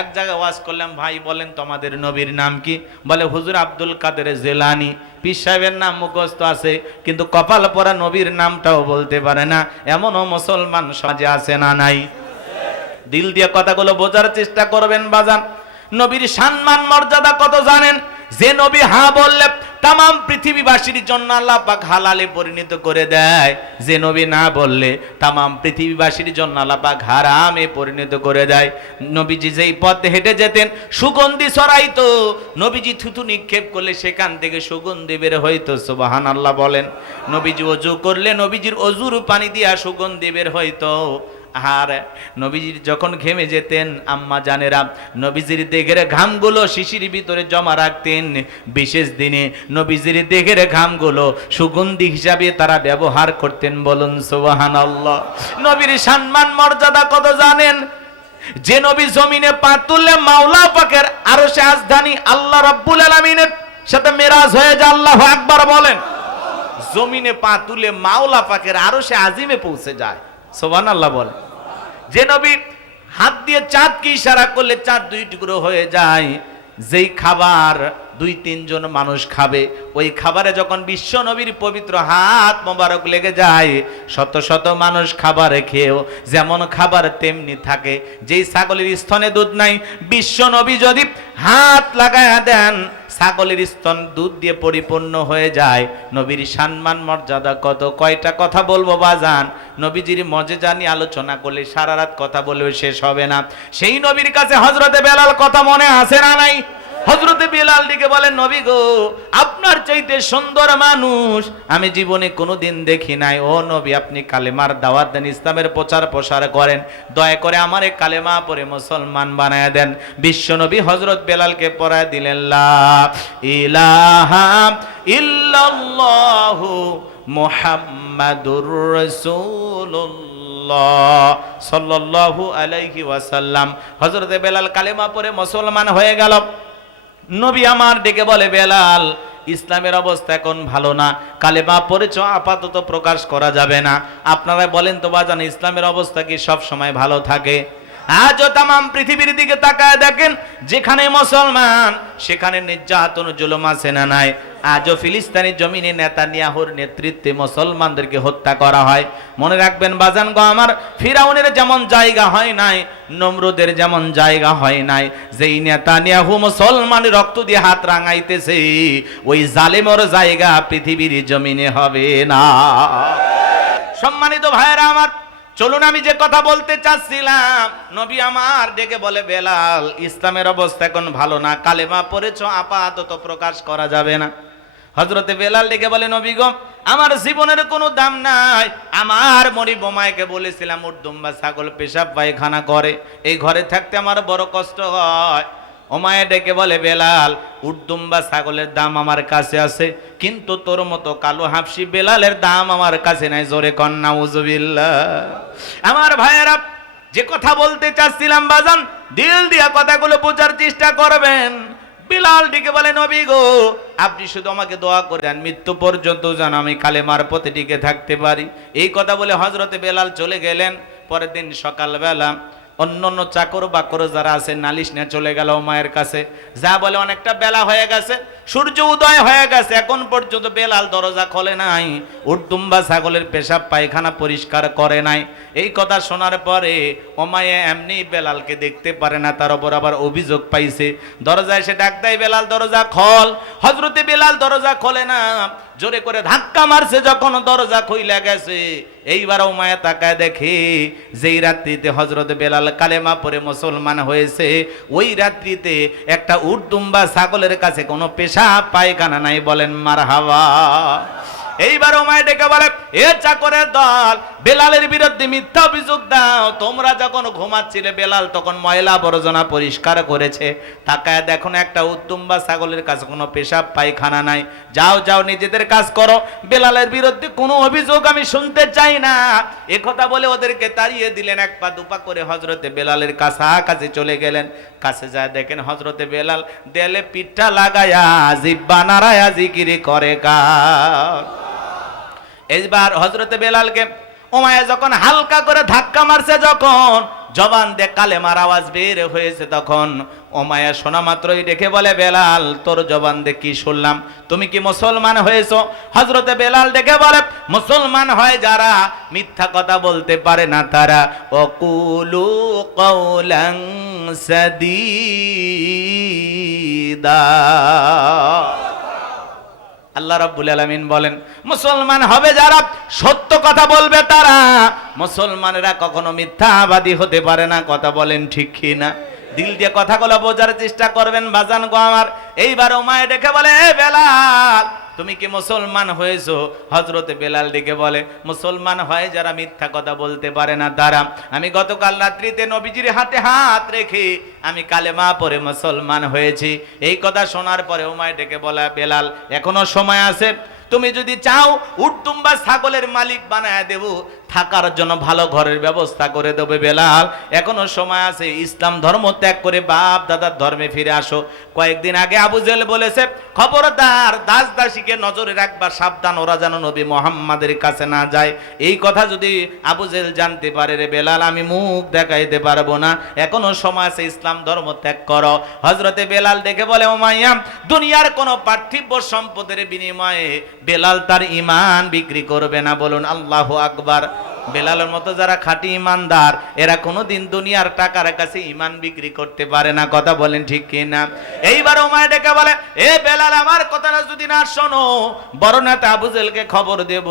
এক জায়গায় ওয়াজ করলাম, ভাই বলেন তোমাদের নবীর নাম কি? বলে হুজুর আব্দুল কাদের জেলানি। পীর সাহেবের নাম মুখস্থ আছে, কিন্তু কপাল পরা নবীর নামটাও বলতে পারে না। এমনও মুসলমান সমাজে আছে না নাই? দিল দিয়ে কথাগুলো বোঝার চেষ্টা করবেন বাজান। নবীর সম্মান মর্যাদা কত জানেন? যে নবী হা বললে তামাম পৃথিবীবাসীর জন্য আল্লাহ পাক হালালে পরিণত করে দেয়, যে নবী না বললে তামাম পৃথিবীবাসীর জন্য আল্লাহ পাক হারামে পরিণত করে দেয়। নবীজি যেই পথে হেঁটে যেতেন সুগন্ধি ছড়াইতো, নবীজি থুতু নিক্ষেপ করলে সেখান থেকে সুগন্ধি বের হইতো। সুবহানাল্লাহ বলেন। নবীজি ওযু করলে নবীজির ওযুর পানি দিয়া সুগন্ধি বের হইতো। আর নবীজির যখন ঘেমে যেতেন আম্মা জানেরা নবীজির দেহের ঘামগুলো শিশির ভিতরে জমা রাখতেন। বিশেষ দিনে নবীজির দেহের ঘামগুলো সুগন্ধি হিসাবে তারা ব্যবহার করতেন। বলুন সুবহানাল্লাহ। নবীর সম্মান মর্যাদা কত জানেন? যে নবী জমিনে পা তুললে মাওলা পাকের আরশে আজদানি আল্লাহ রাব্বুল আলামিনের সাথে মেরাজ হয়ে যায়। আল্লাহু আকবার বলেন। জমিনে পা তুলে মাওলা পাকের আরশে আজিমে পৌঁছে যায়। সুবহানাল্লাহ বলেন। যে নবী হাত দিয়ে চাঁদকে ইশারা করলে চাঁদ দুই টুকরো হয়ে যায়। যেই খাবার 2-3 জন মানুষ খাবে, ওই খাবারে যখন বিশ্ব নবীর পবিত্র হাত মোবারক লেগে যায়, শত শত মানুষ খাবার খেয়েও যেমন খাবার তেমনি থাকে। যেই ছাগলের স্তনে দুধ নাই, বিশ্ব নবী যদি হাত লাগায়া দেন ছাগলের স্তন দুধ দিয়ে পরিপূর্ণ হয়ে যায়। নবীর সম্মান মর্যাদা কত, কয়টা কথা বলবো বাজান। নবীজির মজেজা নিয়ে আলোচনা করলে সারা রাত কথা বলেও শেষ হবে না। সেই নবীর কাছে হযরতে বেলাল কথা মনে আছে না নাই? হযরতে বেলাল দিকে বলেন, নবী গো, আপনার চাইতে সুন্দর মানুষ আমি জীবনে কোনোদিন দেখি নাই। ও নবী, আপনি কালেমার দাওয়াত দেন, ইসলামের প্রচার প্রসার করেন, দয়া করে আমারে কালেমা পড়ে মুসলমান বানায় দেন। বিশ্ব নবী হযরত বেলালকে পড়ায় দিলেন, লা ইলাহা ইল্লাল্লাহু মুহাম্মাদুর রাসূলুল্লাহ সাল্লাল্লাহু আলাইহি ওয়াসাল্লাম। হযরতে বেলাল কালেমা পড়ে মুসলমান হয়ে গেল। নবী আমার ডেকে বলে, বেলাল, ইসলামের অবস্থা এখন ভালো না, কালেমা পড়েছ আপাতত প্রকাশ করা যাবে না। আপনারা বলেন তো বাজান, ইসলামের অবস্থা কি সব সময় ভালো থাকে? আজও তামাম পৃথিবীর দিকে তাকায় দেখেন, যেখানে মুসলমান সেখানে নির্যাতন জুলুম আছে না নাই? আজও ফিলিস্তিনের জমিনে নেতানিয়াহুর নেতৃত্বে মুসলমানদেরকে হত্যা করা হয়। মনে রাখবেন বাজান গো আমার, ফিরাউনের যেমন জায়গা হয় নাই, নমরুদের যেমন জায়গা হয় নাই, যেই নেতানিয়াহু মুসলমানের রক্ত দিয়ে হাত রাঙাইতেছে, ওই জালেমের জায়গা পৃথিবীর জমিনে হবে না। সম্মানিত ভাইয়েরা আমার, চলুন আমি যে কথা বলতে চাচ্ছিলাম, নবী আমার ডেকে বলে, বেলাল, ইসলামের অবস্থা এখন ভালো না, কালেমা পড়েছ আপাতত প্রকাশ করা যাবে না। হযরতে বেলাল ডেকে বলে, নবী গো, আমার জীবনের কোনো দাম নাই। আমার মরি বোমাইকে বলেছিলাম উট দুম্বা ছাগল পেশাব পায়খানা করে, এই ঘরে থাকতে আমার বড় কষ্ট হয়। ওমায়ে ডেকে বলে, বেলাল, উট দুম্বা ছাগলের দাম আমার কাছে আছে, কিন্তু তোর মতো কালো হাফসি বেলালের দাম আমার কাছে নাই। জোরে কন নাউজুবিল্লাহ। আমার ভাইয়েরা, যে কথা বলতে চাচ্ছিলাম বাজান, দিল দিয়া কথাগুলো বোঝার চেষ্টা করবেন। বেলাল ডেকে বলে, নবী গো, আপনি শুধু আমাকে দোয়া করে দেন, মৃত্যু পর্যন্ত যেন আমি কালেমার পথে টিকে থাকতে পারি। এই কথা বলে হযরতে বেলাল চলে গেলেন। পরের দিন সকালবেলা অন্য অন্য চাকর বাকর যারা আছে নালিশ নিয়ে চলে গেল মায়ের কাছে। যা বলে, অনেকটা বেলা হয়ে গেছে, সূর্য উদয় হয়ে গেছে, এখন পর্যন্ত বেলাল দরজা খোলে নাই, উট দুম্বা ছাগলের পেশাব পায়খানা পরিষ্কার করে নাই। এই কথা শোনার পরে ওমায়ে এমনি বেলালকে দেখতে পারে না, তার উপর আবার অভিযোগ পাইছে। দরজা এসে ডাক দেয়, বেলাল দরজা খোল। হযরতে বেলাল দরজা খোলে না, জোরে করে ধাক্কা মারছে, যখন দরজা খুইলা গেছে, এইবার ওমায়ে তাকায় দেখে যেই রাত্রিতে হযরত বেলাল কালেমা পড়ে মুসলমান হয়েছে, ওই রাত্রিতে একটা উট দুম্বা ছাগলের কাছে কোনো পেশাব পায়খানা নাই। বলেন মারহাবা। এইবার ওমায়ে ডেকে বলে, এ চাকরের দল, বেলালের বিরুদ্ধে মিথ্যা অভিযোগ দাও। তোমরা যখন ঘুমাচ্ছিলে বেলাল তখন ময়লা আবর্জনা পরিষ্কার করেছে, তাকায় দেখো না একটা উট দুম্বা ছাগলের কাছে কোনো পেশাব পায়খানা নাই। যাও যাও, নিজেদের কাজ করো, বেলালের বিরুদ্ধে কোনো অভিযোগ আমি শুনতে চাই না। এ কথা বলে ওদেরকে তাড়িয়ে দিলেন। এক পা দুপা করে হযরতে বেলালের কাছে চলে গেলেন। কাছে যায় দেখেন হযরতে বেলাল দেলে পিঠটা লাগায়া জিহ্বা নাড়ায়া জিকির করে কার। এইবার হযরতে বেলালকে ওমায়ে যখন হালকা করে ধাক্কা মারছে, যখন জবান দিয়ে কালেমার আওয়াজ বের হয়েছে, তখন উমাইয়া শোনা মাত্রই ডেকে বলে, বেলাল তোর জবান দিয়ে কি শুনলাম, তুমি কি মুসলমান হয়েছো? হযরতে বেলাল ডেকে বলে, মুসলমান হয় যারা মিথ্যা কথা বলতে পারে না তারা। ওয়াকুলু কাওলান সাদীদা। আল্লাহ রাব্বুল আলামিন বলেন, মুসলমান হবে যারা সত্য কথা বলবে তারা। মুসলমানেরা কখনো মিথ্যাবাদী হতে পারে না। কথা বলেন ঠিক কি না? দিল দিয়ে কথাগুলো বোঝার চেষ্টা করবেন বাজান গো আমার। এইবার উমাইয়া ডেকে বলে, এ বেলাল তুমি কি মুসলমান হয়েছো? হযরতে বেলাল ডেকে বলে, মুসলমান হয় যারা মিথ্যা কথা বলতে পারে না তারা। আমি গতকাল রাত্রিতে নবীজির হাতে হাত রেখে আমি কালেমা পড়ে মুসলমান হয়েছি। এই কথা শোনার পরে উমাইয়া ডেকে বলে, বেলাল এখনো সময় আছে, তুমি যদি চাও উট দুম্বা ছাগলের মালিক বানায় দেব, থাকার জন্য ভালো ঘরের ব্যবস্থা করে দেবে। বেলাল এখনো সময় আছে, ইসলাম ধর্ম ত্যাগ করে বাপ দাদার ধর্মে ফিরে আসো। কয়েকদিন আগে আবু জেহেল বলেছে, খবরদার দাস দাসীকে নজরে রাখবা, সাবধান ওরা যেন নবী মুহাম্মাদের কাছে না যায়। এই কথা যদি আবু জেহেল জানতে পারে, রে বেলাল আমি মুখ দেখাইতে পারবো না, এখনো সময় আছে, ইসলাম ধর্ম ত্যাগ করো। হযরতে বেলাল ডেকে বলে, উমাইয়া দুনিয়ার কোনো পার্থিব সম্পদের বিনিময়ে বেলাল তার ঈমান বিক্রি করবে না। বলুন আল্লাহু আকবার। বেলালের মতো যারা খাঁটি ঈমানদার এরা কোনোদিন দুনিয়ার টাকার কাছে ঈমান বিক্রি করতে পারে না। কথা বলেন ঠিক কি না? এইবার উমাইয়া ডেকে বলে, এ বেলাল আমার কথাটা যদি না শোনো, বড় নেতা আবু জেহেলকে খবর দেব।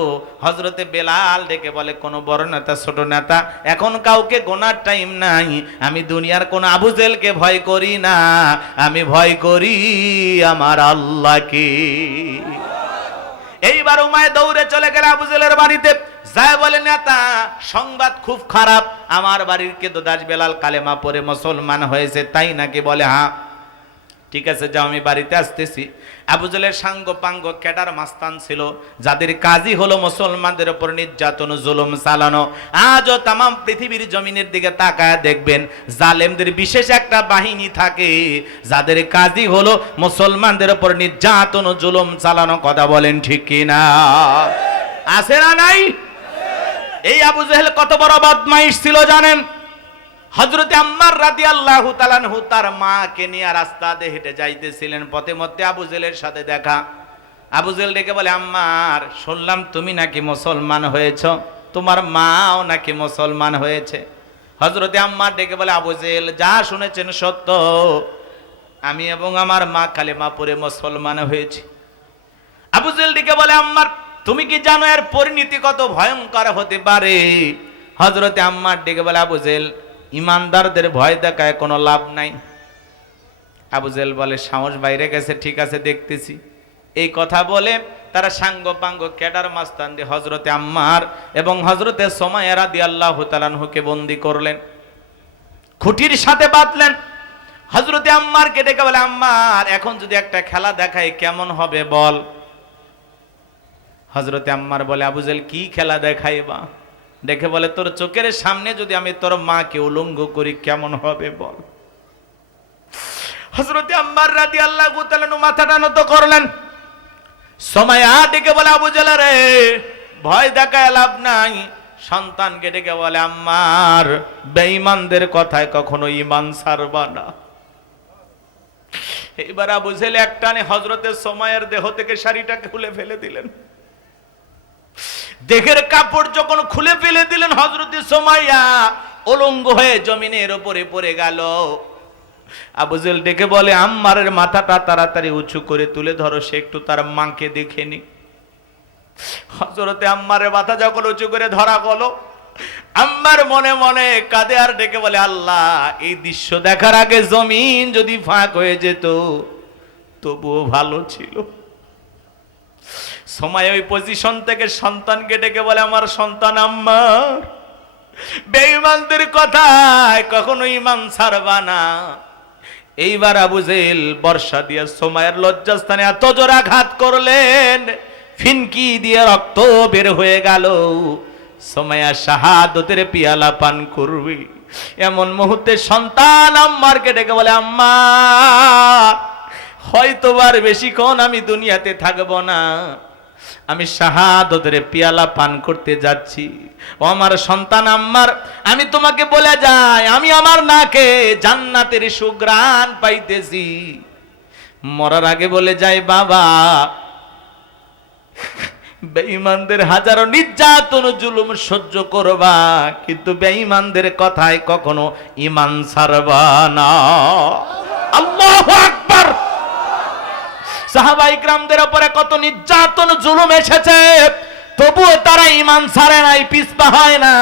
হযরতে বেলাল ডেকে বলে, কোন বড় নেতা ছোট নেতা এখন কাউকে গোনার টাইম নাই। আমি দুনিয়ার কোন আবু জেহেলকে ভয় করি না, আমি ভয় করি আমার আল্লাহকে। এইবার উমাইয়া দৌড়ে চলে গেল আবু জেহেলের বাড়িতে, যায় বলে, নেতা সংবাদ খুব খারাপ, আমার বাড়ির কেদোদাস বেলাল কালেমা পড়ে মুসলমান হয়েছে। তাই নাকি? বলে হ্যাঁ। ঠিক আছে যাও, আমি বাড়িতে আসতেছি। আবু জেহেলের সাঙ্গ পাঙ্গ ক্যাডার মাস্তান ছিল, যাদের কাজই হলো মুসলমানদের উপর নির্যাতন জুলুম চালানো। আজও তাম পৃথিবীর জমিনের দিকে তাকায় দেখবেন, জালেমদের বিশেষ একটা বাহিনী থাকে, যাদের কাজই হলো মুসলমানদের উপর নির্যাতন জুলুম চালানো। কথা বলেন ঠিক কিনা? আছে না নাই? এই আবু জেহেল কত বড় বদমাইশ ছিল জানেন? হযরতে আম্মার রাদিয়াল্লাহু তাআলা আনহু তার মাকে নিয়ে রাস্তা দিয়ে হেঁটে যাইতেছিলেন, পথে মধ্যে আবু জেহেলের সাথে দেখা। আবু জেহেল ডেকে বলে, আম্মার শুনলাম তুমি নাকি মুসলমান হয়েছ, তোমার মাও নাকি মুসলমান হয়েছে। হযরতে আম্মার ডেকে বলে, আবু জেহেল যা শুনেছেন সত্য, আমি এবং আমার মা কালেমা পড়ে মুসলমান হয়েছি। আবু জেহেল ডেকে বলে, আম্মার তুমি কি জানো এর পরিণতি কত ভয়ঙ্কর হতে পারে? হযরতে আম্মার ডেকে বলে, আবু জেহেল ইমানদারদের ভয় দেখায় কোনো লাভ নাই। আবু জেহেল বলে, সাহস বাইরে গেছে, ঠিক আছে দেখতেছি। এই কথা বলে তারা সাঙ্গ পাঙ্গ ক্যাডার মাস্তান দিয়ে হযরতে আম্মার এবং হযরতে সুমাইয়া রাদিয়াল্লাহু তাআলা আনহুকে বন্দী করলেন, খুঁটির সাথে বাঁধলেন। হযরতে আম্মারকে ডেকে বলে, আম্মার এখন যদি একটা খেলা দেখাই কেমন হবে বল। হযরতে আম্মার বলে, আবু জেহেল কি খেলা দেখাইবা? দেখে বলে, তোর চোখের সামনে যদি আমি তোর মাকে উলঙ্গ করি কেমন হবে বল। হযরতে আম্মার রাদিয়াল্লাহু তাআলা মাথাটা নত করলেন। সুমাইয়া ডেকে বলে, আবু জেহেল রে ভয় দেখায় লাভ নাই। সন্তানকে ডেকে বলে, আম্মার বেঈমানদের কথায় কখনো ঈমান ছাড়বা না। এবার আবু জেহেল একটানে হযরতে সুমাইয়ার দেহ থেকে শাড়িটাকে খুলে ফেলে দিলেন। দেহের কাপড় যখন খুলে ফেলে দিলেন, হযরতে সুমাইয়া উলঙ্গ হয়ে জমিনের উপরে পড়ে গেল। আবু জেহেল ডেকে বলে, আম্মারের মাথাটা তাড়াতাড়ি উঁচু করে তুলে ধরো, সে একটু তার মাকে দেখে নি। হযরতে আম্মারের মাথা যখন উঁচু করে ধরা হলো, আম্মার মনে মনে কাঁদে আর ডেকে বলে, আল্লাহ এই দৃশ্য দেখার আগে জমিন যদি ফাঁক হয়ে যেত তবুও ভালো ছিল। সময় ওই পজিশন থেকে সন্তানকে ডেকে বলে, আমার সন্তান আম্মার বেঈমানদের কথায় কখনো ঈমান ছাড়বা না। এইবার আবু জেহেল বর্ষা দিয়ে সুমাইয়ার লজ্জাস্থানে এত জোরে আঘাত করলেন, ফিনকি দিয়ে রক্ত বের হয়ে গেল। সুমাইয়া শাহাদতের পিয়ালা পান করবে, এমন মুহূর্তে সন্তান আম্মারকে ডেকে বলে, আম্মা হয়তোবার বেশিক্ষণ আমি দুনিয়াতে থাকবো না, আমি শাহাদতের পেয়ালা পান করতে যাচ্ছি। ও আমার সন্তান আম্মার, আমি তোমাকে বলে যাই, আমি আমার নাকে জান্নাতের সুঘ্রাণ পাইতেছি। মরার আগে বলে যাই, বাবা বেঈমানদের হাজারো নির্যাতন জুলুম সহ্য করবা, কিন্তু বেঈমানদের কথায় কখনো ঈমান ছাড়বা না। আল্লাহু আকবার। সাহাবায়ে কিরামদের উপরে কত নির্যাতন জুলুম এসেছে, তবুও তারা ঈমান ছাড়ে নাই, পিছপা হয় না।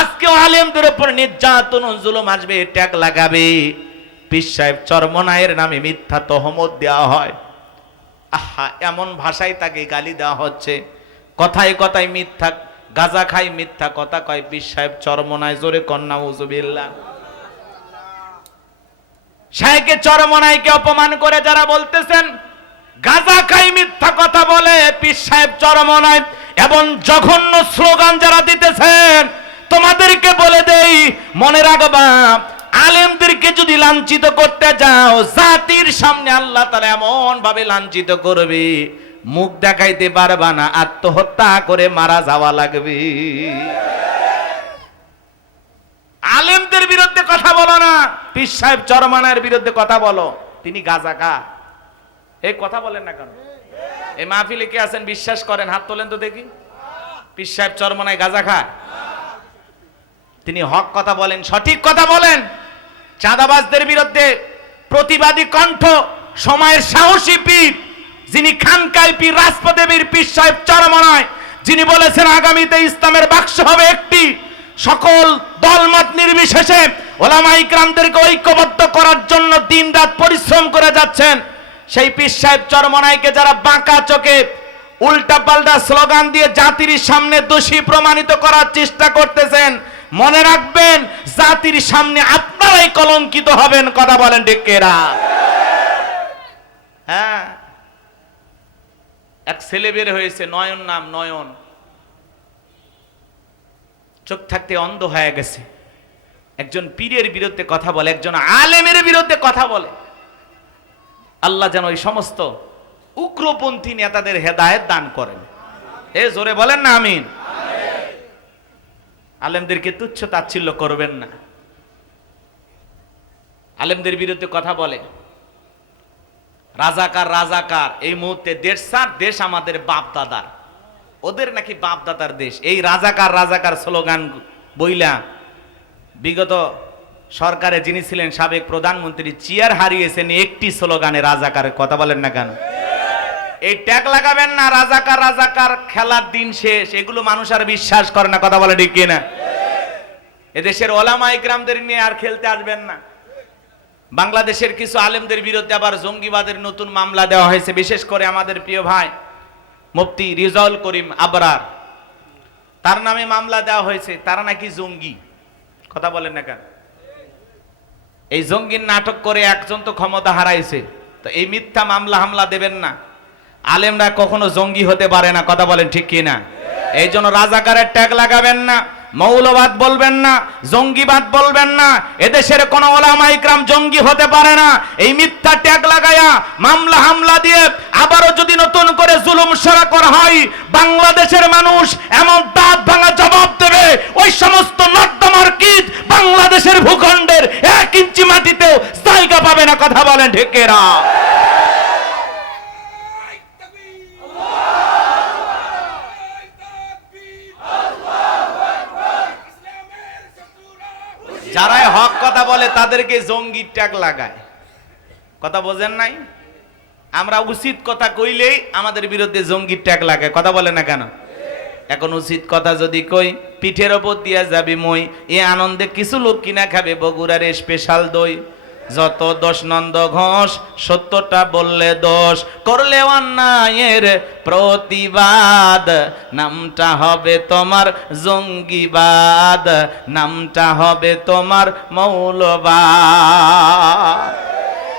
আজকে আলেমদের উপর নির্যাতন জুলুম আসবে, ট্যাগ লাগাবে, পীর সাহেব চরমনায়ের নামে মিথ্যা তহমত দেওয়া হয়। আহা, এমন ভাষায় তাকে গালি দেওয়া হচ্ছে, কথায় কথায় মিথ্যা, গাঁজা খাই মিথ্যা কথা কয়, পীর সাহেব চরমনায়, জোরে কন্যা উযুবিল্লাহ। শাইখে চরমনাইকে অপমান করে যারা বলতেছেন গাঁজা খাই মিথ্যা কথা বলে পীর সাহেব চরমনায়, এবং জঘন্য স্লোগান যারা দিতেছেন, তোমাদেরকে বলে দেই, মনে রাখবা, আলেমদেরকে যদি লাঞ্ছিত করতে যাও, জাতির সামনে আল্লাহ তাআলা এমন ভাবে লাঞ্ছিত করবে, মুখ দেখাইতে পারবা না, আত্মহত্যা করে মারা যাওয়া লাগবে। আলেমদের বিরুদ্ধে কথা বলো না, পীর সাহেব চরমনায়ের বিরুদ্ধে কথা বলো, তিনি গাঁজা খা। এই কথা বলেন না কেন? এই মাহফিলে কে আছেন বিশ্বাস করেন? হাত তোলেন তো দেখি। পীর সাহেব চরমনায় গাঁজা খায়? তিনি হক কথা বলেন, সঠিক কথা বলেন। চাঁদাবাজদের বিরুদ্ধে প্রতিবাদী কণ্ঠ, সময়ের সাহসী পীর, যিনি খানকায় পীর, রাজপথে পীর, পীর সাহেব চরমনায়, যিনি বলেছেন আগামীতে ইসলামের বাক্স হবে একটি, সকল দলমত নির্বিশেষে ওলামায়ে কিরামদেরকে ঐক্যবদ্ধ করার জন্য দিনরাত পরিশ্রম করে যাচ্ছেন। সেই পীর সাহেব চরমনাইকে যারা বাঁকা চোখে উল্টাপাল্টা স্লোগান দিয়ে জাতির সামনে দোষী প্রমাণিত করার চেষ্টা করতেছেন, মনে রাখবেন, জাতির সামনে আপনারাই কলঙ্কিত হবেন। কথা বলেন ঠিক কিনা? হ্যাঁ, এক ছেলে বের হয়েছে, নয়ন নাম, নয়ন, চোখ থাকতে অন্ধ হয়ে গেছে। একজন পীরের বিরুদ্ধে কথা বলে, একজন আলেমের বিরুদ্ধে কথা বলে। আল্লাহ যেন ওই সমস্ত উগ্রপন্থী নেতাদের হেদায়েত দান করেন। এ জোরে বলেন না আমিন। আলেমদেরকে তুচ্ছ তাচ্ছিল্য করবেন না। আলেমদের বিরুদ্ধে কথা বলে, রাজাকার রাজাকার। এই মুহূর্তে দেশ সার, দেশ আমাদের বাপ দাদার, ওদের নাকি বাপ দাদার দেশ। এই রাজাকার রাজাকার স্লোগান বইলা বিগত সরকারে যিনি ছিলেন সাবেক প্রধানমন্ত্রী, চেয়ার হারিয়েছেন একটি স্লোগানে, রাজাকারের। কথা বলেন না কেন? এই ট্যাগ লাগাবেন না, রাজাকার রাজাকার, খেলার দিন শেষ, এগুলো মানুষ আর বিশ্বাস করে না। কথা বলে ঠিক কিনা? এদেশের ওলামায়ে কিরামদের নিয়ে আর খেলতে আসবেন না। বাংলাদেশের কিছু আলেমদের বিরুদ্ধে আবার জঙ্গিবাদের নতুন মামলা দেওয়া হয়েছে, বিশেষ করে আমাদের প্রিয় ভাই মুফতি রিজাউল করিম আবরার, তার নামে মামলা দেওয়া হয়েছে, তারা নাকি জঙ্গি। কথা বলেন না কেন? এই জঙ্গির নাটক করে একজন তো ক্ষমতা হারাইছে, তো এই মিথ্যা মামলা হামলা দেবেন না। আলেমরা কখনো জঙ্গি হতে পারে না। কথা বলেন ঠিক কিনা? এই জন্য রাজাকারের ট্যাগ লাগাবেন না, মৌলবাদ বলবেন না, জঙ্গিবাদ বলবেন না। এদেশের কোন ওলামায়ে কিরাম জঙ্গি হতে পারে না। এই মিথ্যা ট্যাগ লাগায়া মামলা হামলা দিয়ে আবারও যদি নতুন করে জুলুম সরা করা হয়, বাংলাদেশের মানুষ এমন দাঁত ভাঙা জবাব দেবে, ওই সমস্ত নর্দমার কীট বাংলাদেশের ভূখণ্ডের 1 ইঞ্চি মাটিতেও জায়গা পাবে না। কথা বলেন ঠিক কিনা? যারাই হক কথা বলে তাদেরকে জঙ্গির ট্যাগ লাগায়। কথা বোঝেন নাই? আমরা উচিত কথা কইলেই আমাদের বিরুদ্ধে জঙ্গির ট্যাগ লাগায়। কথা বলে না কেন? এখন উচিত কথা যদি কই, পিঠের ওপর দিয়া যাবি মই, এ আনন্দে কিছু লোক কিনা খাবে বগুড়ার স্পেশাল দই। যত দোষ নন্দ ঘোষ, সত্যটা বললে দোষ, করলে অন্যায়ের প্রতিবাদ, নামটা হবে তোমার জঙ্গিবাদ, নামটা হবে তোমার মৌলবাদ।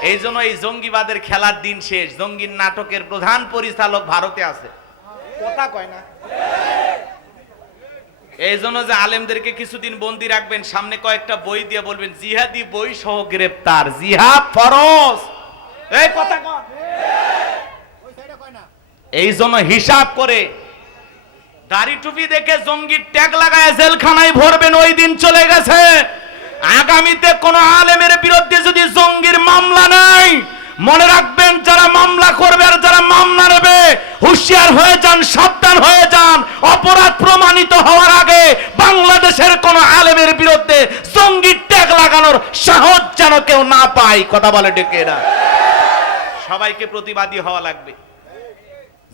এই জন্য এই জঙ্গিবাদের খেলার দিন শেষ। জঙ্গির নাটকের প্রধান পরিচালক ভারতে আছে। কথা কয় না? এই জন্য যে আলেমদেরকে কিছুদিন বন্দি রাখবেন, সামনে কয়েকটা বই দিয়ে বলবেন জিহাদি বই সহ গ্রেফতার, জিহাদ ফরজ। এই কথা কয়, এই জন্য হিসাব করে দাড়ি টুপি দেখে জঙ্গির ট্যাগ লাগায় জেলখানায় ভরবেন, ওই দিন চলে গেছে। আগামীতে কোন আলেমের বিরুদ্ধে যদি জঙ্গির মামলা নাই, মনে রাখবেন যারা মামলা করবে আর যারা মামলা নেবে হুঁশিয়ার হয়ে যান, সাবধান হয়ে যান। অপরাধ প্রমাণিত হওয়ার আগে বাংলাদেশের কোন আলেমের বিরুদ্ধে জঙ্গির ট্যাগ লাগানোর সাহস যেন কেউ না পায়। কথা বলে ডেকে না, সবাইকে প্রতিবাদী হওয়া লাগবে।